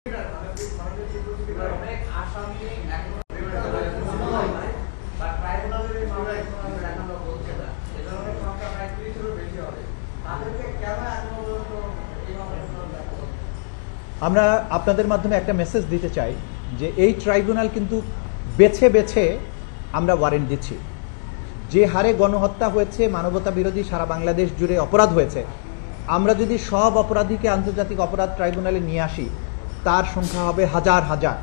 আমরা আপনাদের মাধ্যমে একটা মেসেজ দিতে চাই যে এই ট্রাইব্যুনাল কিন্তু বেছে বেছে আমরা ওয়ারেন্ট দিচ্ছি। যে হারে গণহত্যা হয়েছে, মানবতা বিরোধী সারা বাংলাদেশ জুড়ে অপরাধ হয়েছে, আমরা যদি সব অপরাধীকে আন্তর্জাতিক অপরাধ ট্রাইব্যুনালে নিয়ে আসি তার সংখ্যা হবে হাজার হাজার,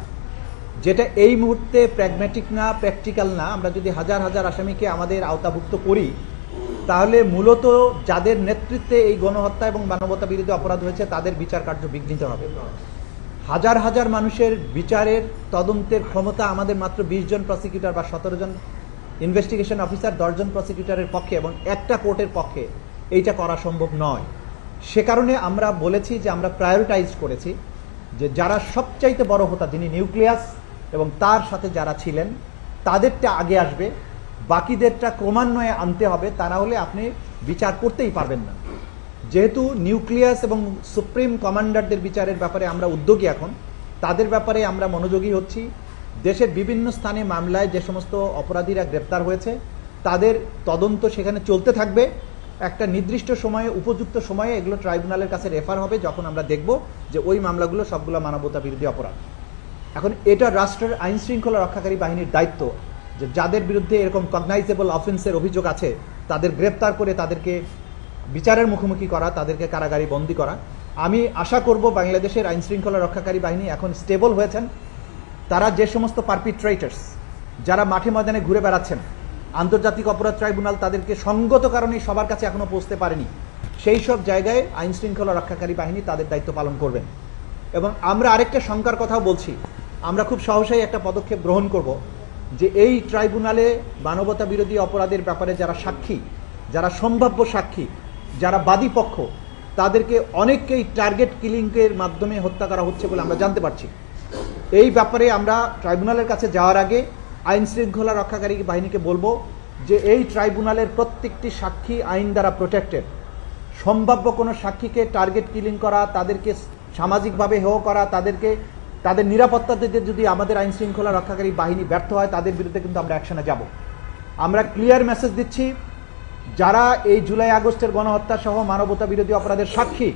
যেটা এই মুহূর্তে প্র্যাগম্যাটিক না, প্র্যাকটিক্যাল না। আমরা যদি হাজার হাজার আসামিকে আমাদের আওতাভুক্ত করি তাহলে মূলত যাদের নেতৃত্বে এই গণহত্যা এবং মানবতা বিরোধী অপরাধ হয়েছে তাদের বিচার কার্য বিঘ্নিত হবে। হাজার হাজার মানুষের বিচারের তদন্তের ক্ষমতা আমাদের মাত্র 20 জন প্রসিকিউটর বা 17 জন ইনভেস্টিগেশন অফিসার, 10 জন প্রসিকিউটরের পক্ষে এবং একটা কোর্টের পক্ষে এইটা করা সম্ভব নয়। সে কারণে আমরা বলেছি যে আমরা প্রায়োরিটাইজ করেছি যে যারা সবচাইতে বড় হোতা, যিনি নিউক্লিয়াস এবং তার সাথে যারা ছিলেন তাদেরটা আগে আসবে, বাকিদেরটা ক্রমান্বয়ে আনতে হবে, তা না হলে আপনি বিচার করতেই পারবেন না। যেহেতু নিউক্লিয়াস এবং সুপ্রিম কমান্ডারদের বিচারের ব্যাপারে আমরা উদ্যোগী, এখন তাদের ব্যাপারে আমরা মনোযোগী হচ্ছি। দেশের বিভিন্ন স্থানে মামলায় যে সমস্ত অপরাধীরা গ্রেপ্তার হয়েছে তাদের তদন্ত সেখানে চলতে থাকবে। একটা নির্দিষ্ট সময়ে, উপযুক্ত সময়ে এগুলো ট্রাইব্যুনালের কাছে রেফার হবে যখন আমরা দেখব যে ওই মামলাগুলো সবগুলো মানবতা বিরোধী অপরাধ। এখন এটা রাষ্ট্রের আইন শৃঙ্খলা রক্ষাকারী বাহিনীর দায়িত্ব যে যাদের বিরুদ্ধে এরকম কগনাইজেবল অফেন্সের অভিযোগ আছে তাদের গ্রেপ্তার করে তাদেরকে বিচারের মুখোমুখি করা, তাদেরকে কারাগারে বন্দী করা। আমি আশা করব বাংলাদেশের আইন শৃঙ্খলা রক্ষাকারী বাহিনী এখন স্টেবল হয়েছেন। তারা যে সমস্ত পারপিট্রেটার্স, যারা মাঠে ময়দানে ঘুরে বেড়াচ্ছেন, আন্তর্জাতিক অপরাধ ট্রাইব্যুনাল তাদেরকে সঙ্গত কারণে সবার কাছে এখনো পৌঁছতে পারেনি, সেই সব জায়গায় আইন শৃঙ্খলা রক্ষাকারী বাহিনী তাদের দায়িত্ব পালন করবেন। এবং আমরা আরেকটা শঙ্কার কথাও বলছি, আমরা খুব সহসাই একটা পদক্ষেপ গ্রহণ করব যে এই ট্রাইব্যুনালে মানবতা বিরোধী অপরাধের ব্যাপারে যারা সাক্ষী, যারা সম্ভাব্য সাক্ষী, যারা বাদী পক্ষ, তাদেরকে অনেককেই টার্গেট কিলিংয়ের মাধ্যমে হত্যা করা হচ্ছে বলে আমরা জানতে পারছি। এই ব্যাপারে আমরা ট্রাইব্যুনালের কাছে যাওয়ার আগে আইন শৃঙ্খলা রক্ষাকারী বাহিনীকে বলবো যে এই ট্রাইব্যুনালের প্রত্যেকটি সাক্ষী আইন দ্বারা প্রোটেক্টেড। সম্ভাব্য কোনো সাক্ষীকে টার্গেট কিলিং করা, তাদেরকে সামাজিকভাবে হেয় করা, তাদের নিরাপত্তা দিতে যদি আমাদের আইন শৃঙ্খলা রক্ষাকারী বাহিনী ব্যর্থ হয় তাদের বিরুদ্ধে কিন্তু আমরা অ্যাকশনে যাব। আমরা ক্লিয়ার মেসেজ দিচ্ছি, যারা এই জুলাই আগস্টের গণহত্যা সহ মানবতা বিরোধী অপরাধের সাক্ষী,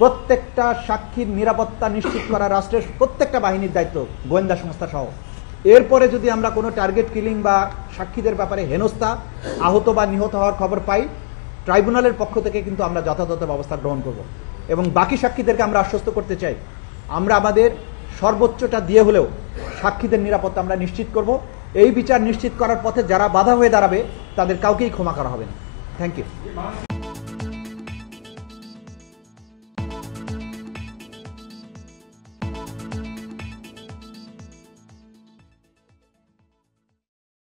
প্রত্যেকটা সাক্ষীর নিরাপত্তা নিশ্চিত করা রাষ্ট্রের প্রত্যেকটা বাহিনীর দায়িত্ব, গোয়েন্দা সংস্থা সহ। এরপরে যদি আমরা কোনো টার্গেট কিলিং বা সাক্ষীদের ব্যাপারে হেনস্থা, আহত বা নিহত হওয়ার খবর পাই, ট্রাইব্যুনালের পক্ষ থেকে কিন্তু আমরা যথাযথ ব্যবস্থা গ্রহণ করব। এবং বাকি সাক্ষীদেরকে আমরা আশ্বস্ত করতে চাই, আমরা আমাদের সর্বোচ্চটা দিয়ে হলেও সাক্ষীদের নিরাপত্তা আমরা নিশ্চিত করব। এই বিচার নিশ্চিত করার পথে যারা বাধা হয়ে দাঁড়াবে তাদের কাউকেই ক্ষমা করা হবে না। Thank you.